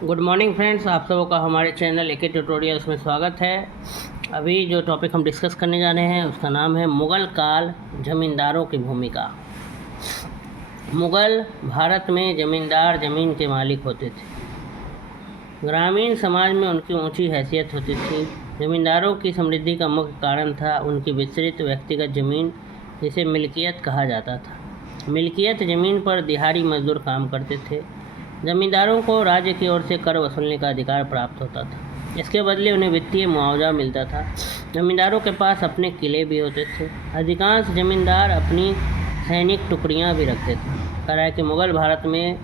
Good morning friends, आप सबों का हमारे चैनल एके ट्यूटोरियल्स में स्वागत है। अभी जो टॉपिक हम डिस्कस करने जा रहे हैं उसका नाम है मुग़ल काल ज़मींदारों की भूमिका। मुग़ल भारत में ज़मींदार ज़मीन के मालिक होते थे। ग्रामीण समाज में उनकी ऊंची हैसियत होती थी। ज़मींदारों की समृद्धि का मुख्य कारण था उनकी विस्तृत व्यक्तिगत ज़मीन, जिसे मिल्कियत कहा जाता था। मिल्कियत ज़मीन पर दिहाड़ी मजदूर काम करते थे। ज़मींदारों को राज्य की ओर से कर वसूलने का अधिकार प्राप्त होता था। इसके बदले उन्हें वित्तीय मुआवजा मिलता था। ज़मींदारों के पास अपने किले भी होते थे। अधिकांश ज़मींदार अपनी सैनिक टुकड़ियां भी रखते थे। कहा है कि मुग़ल भारत में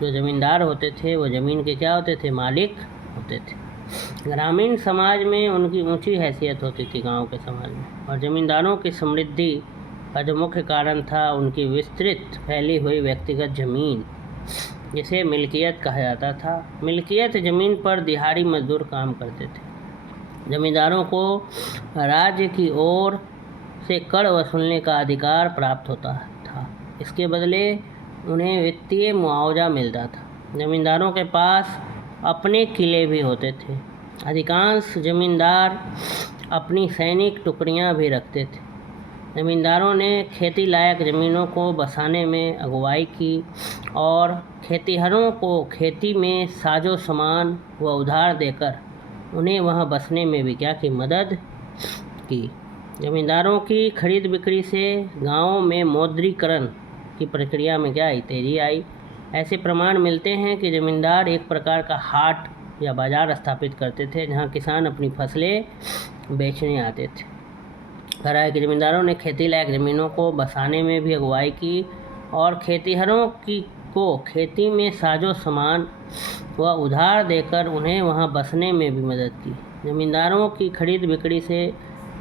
जो ज़मींदार होते थे वो ज़मीन के क्या होते थे? मालिक होते थे। ग्रामीण समाज में उनकी ऊंची हैसियत होती थी गांव के समाज में, और ज़मींदारों की समृद्धि का जो मुख्य कारण था उनकी विस्तृत फैली हुई व्यक्तिगत ज़मीन, जिसे मिल्कियत कहा जाता था। मिल्कियत ज़मीन पर दिहाड़ी मजदूर काम करते थे। ज़मींदारों को राज्य की ओर से कर वसूलने का अधिकार प्राप्त होता था। इसके बदले उन्हें वित्तीय मुआवजा मिलता था। ज़मींदारों के पास अपने किले भी होते थे। अधिकांश ज़मींदार अपनी सैनिक टुकड़ियां भी रखते थे। ज़मींदारों ने खेती लायक ज़मीनों को बसाने में अगुवाई की और खेतिहरों को खेती में साजो सामान व उधार देकर उन्हें वहां बसने में भी क्या की मदद की। ज़मींदारों की खरीद बिक्री से गांवों में मौद्रीकरण की प्रक्रिया में क्या आई? तेजी आई। ऐसे प्रमाण मिलते हैं कि ज़मींदार एक प्रकार का हाट या बाज़ार स्थापित करते थे, जहां किसान अपनी फसलें बेचने आते थे। कह रहा है कि ज़मींदारों ने खेती लायक ज़मीनों को बसाने में भी अगुवाई की और खेतिहरों को खेती में साजो सामान व उधार देकर उन्हें वहां बसने में भी मदद की। ज़मींदारों की खरीद बिक्री से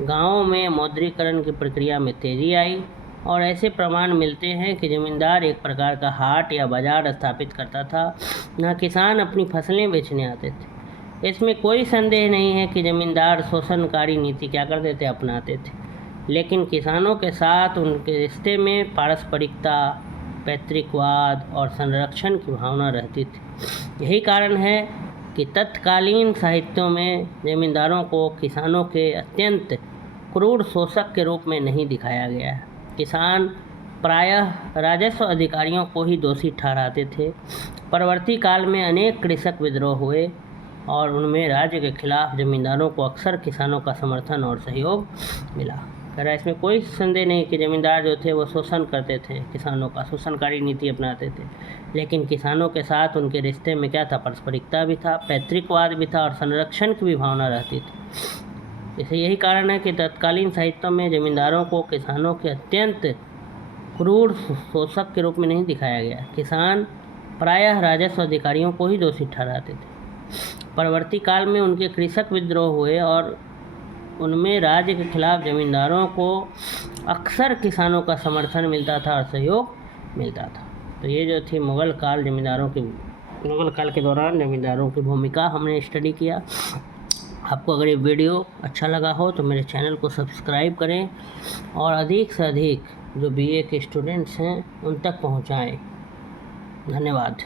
गांवों में मौद्रीकरण की प्रक्रिया में तेजी आई, और ऐसे प्रमाण मिलते हैं कि ज़मींदार एक प्रकार का हाट या बाज़ार स्थापित करता था, जहाँ किसान अपनी फसलें बेचने आते थे। इसमें कोई संदेह नहीं है कि ज़मींदार शोषणकारी नीति क्या करते थे? अपनाते थे। लेकिन किसानों के साथ उनके रिश्ते में पारस्परिकता, पैतृकवाद और संरक्षण की भावना रहती थी। यही कारण है कि तत्कालीन साहित्यों में ज़मींदारों को किसानों के अत्यंत क्रूर शोषक के रूप में नहीं दिखाया गया है। किसान प्रायः राजस्व अधिकारियों को ही दोषी ठहराते थे। परवर्ती काल में अनेक कृषक विद्रोह हुए और उनमें राज्य के खिलाफ ज़मींदारों को अक्सर किसानों का समर्थन और सहयोग मिला। कह इसमें कोई संदेह नहीं कि ज़मींदार जो थे वो शोषण करते थे, किसानों का शोषणकारी नीति अपनाते थे, लेकिन किसानों के साथ उनके रिश्ते में क्या था? पारस्परिकता भी था, पैतृकवाद भी था और संरक्षण की भी भावना रहती थी। इसे यही कारण है कि तत्कालीन साहित्यों में ज़मींदारों को किसानों के अत्यंत क्रूर शोषक के रूप में नहीं दिखाया गया। किसान प्रायः राजस्व अधिकारियों को ही दोषी ठहराते थे। परवर्ती काल में उनके कृषक विद्रोह हुए और उनमें राज्य के खिलाफ ज़मींदारों को अक्सर किसानों का समर्थन मिलता था और सहयोग मिलता था। तो ये जो थी मुग़ल काल के दौरान ज़मींदारों की भूमिका हमने स्टडी किया। आपको अगर ये वीडियो अच्छा लगा हो तो मेरे चैनल को सब्सक्राइब करें और अधिक से अधिक जो बीए के स्टूडेंट्स हैं उन तक पहुंचाएं। धन्यवाद।